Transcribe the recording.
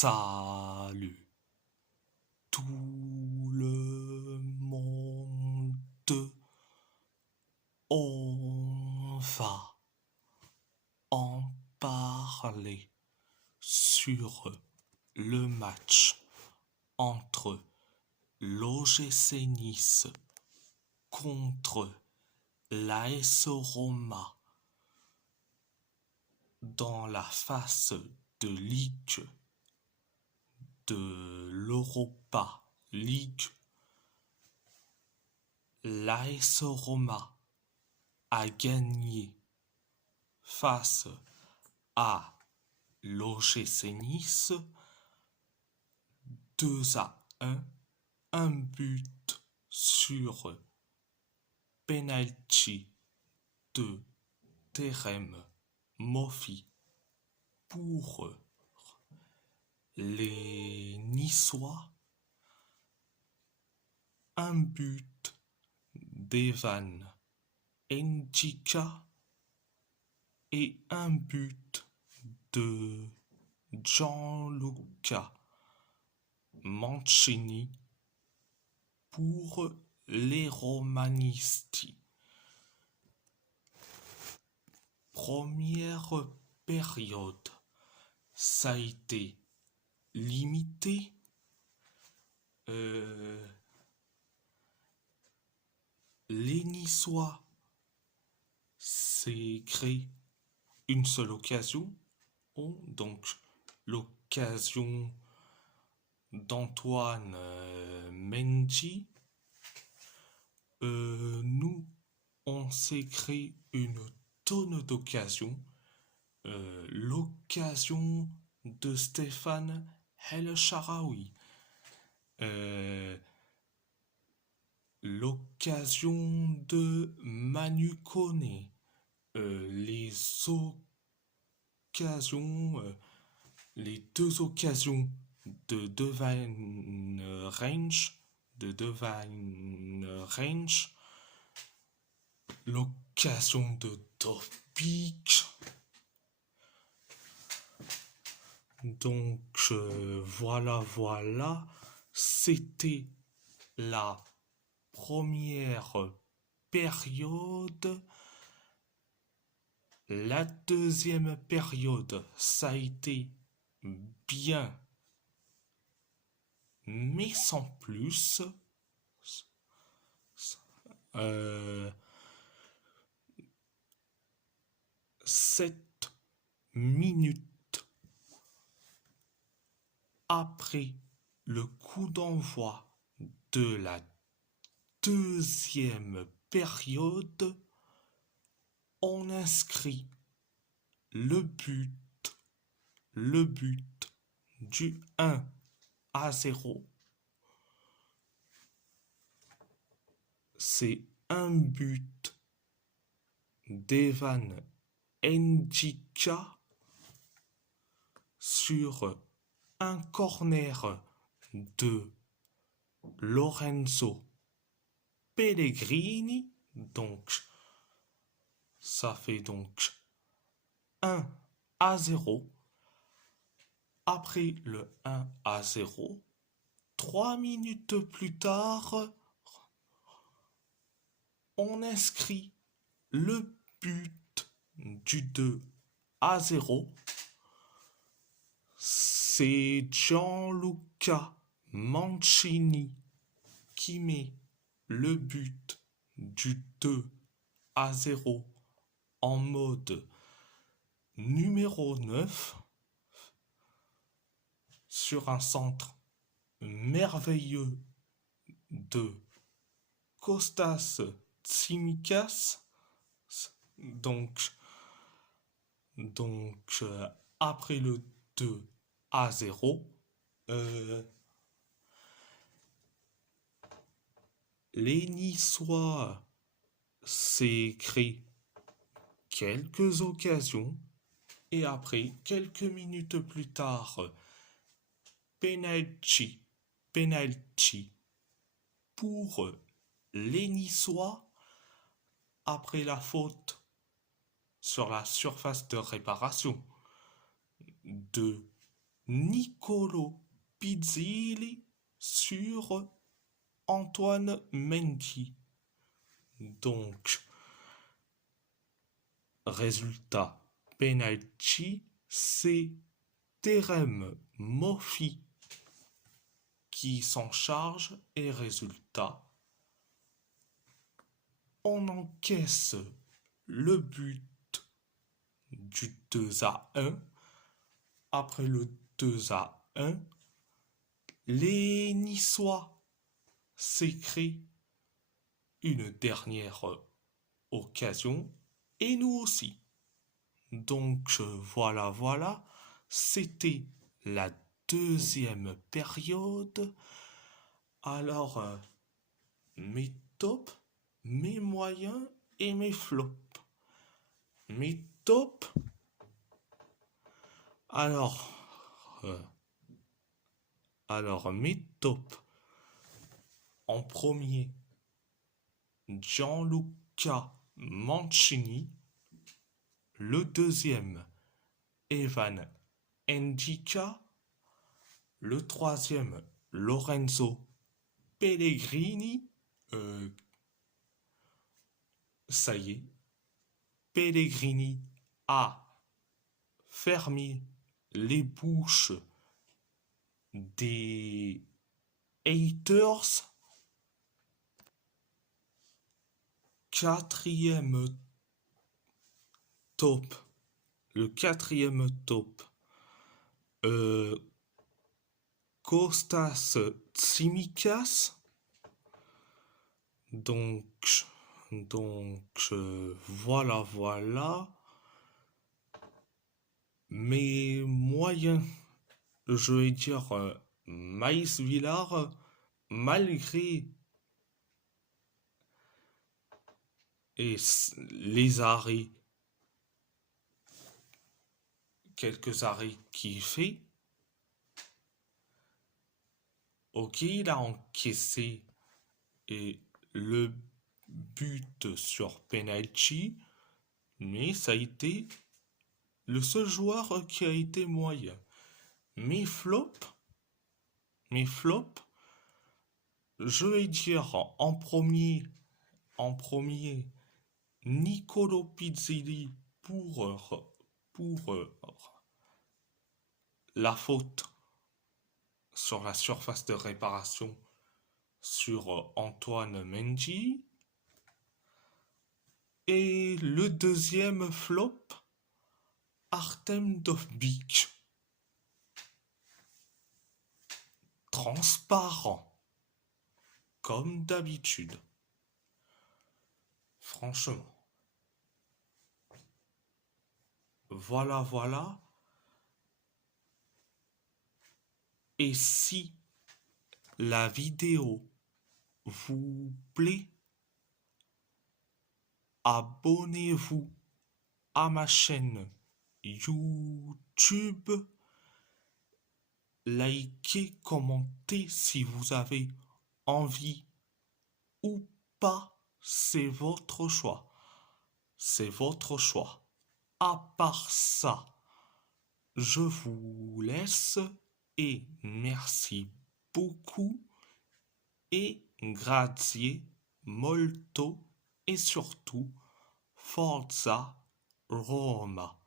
Salut tout le monde, on va en parler sur le match entre l'OGC Nice contre l'AS Roma dans la phase de Ligue de l'Europa League. L'AS Roma a gagné face à l'OGC Nice 2-1, un but sur penalty de Terem Moffi pour les Niçois, un but d'Evan Ndjika et un but de Gianluca Mancini pour les Romanisti. Première période, ça a été limité. Les Niçois s'est créé une seule occasion, donc l'occasion d'Antoine Mendy. Nous, on s'est créé une tonne d'occasions. L'occasion de Stéphane El Shaarawy, l'occasion de Manu Koné, les occasions, les deux occasions de Devine Range, l'occasion de Topic. Donc voilà, c'était la première période. La deuxième période, ça a été bien, mais sans plus. 7 minutes après le coup d'envoi de la deuxième période, on inscrit le but du 1-0. C'est un but d'Evan Ndjika sur un corner de Lorenzo Pellegrini. Donc ça fait donc 1-0. Après le 1-0, 3 minutes plus tard, on inscrit le but du 2-0. C'est Gianluca Mancini qui met le but du 2-0 en mode numéro 9 sur un centre merveilleux de Kostas Tsimikas. Donc après le 2-0, les Niçois s'est créé quelques occasions et après, quelques minutes plus tard, penalty pour les Niçois après la faute sur la surface de réparation de Niccolò Pizzilli sur Antoine Mendy. Donc, résultat, penalty, c'est Terem Moffi qui s'en charge et résultat, on encaisse le but du 2-1. Après le 2-1, les Niçois s'écrient une dernière occasion et nous aussi. Donc voilà, c'était la deuxième période. Alors, mes tops, mes moyens et mes flops. Mes tops, alors, mes tops. En premier, Gianluca Mancini. Le deuxième, Evan Ndika. Le troisième, Lorenzo Pellegrini. Ça y est, Pellegrini a fermé les bouches des haters. Quatrième top. Le quatrième top. Kostas Tsimikas. Donc voilà. Mes moyens, je vais dire Maïs Villar, malgré les arrêts, quelques arrêts qu'il fait, ok, il a encaissé et le but sur penalty, mais ça a été le seul joueur qui a été moyen. Mes flops, je vais dire en premier, Niccolò Pizzilli pour la faute sur la surface de réparation sur Antoine Mendy. Et le deuxième flop, Artem Dovbyk. Transparent, comme d'habitude. Franchement. Voilà. Et si la vidéo vous plaît, abonnez-vous à ma chaîne YouTube. Likez, commentez si vous avez envie ou pas. C'est votre choix. À part ça, je vous laisse et merci beaucoup et grazie molto et surtout Forza Roma.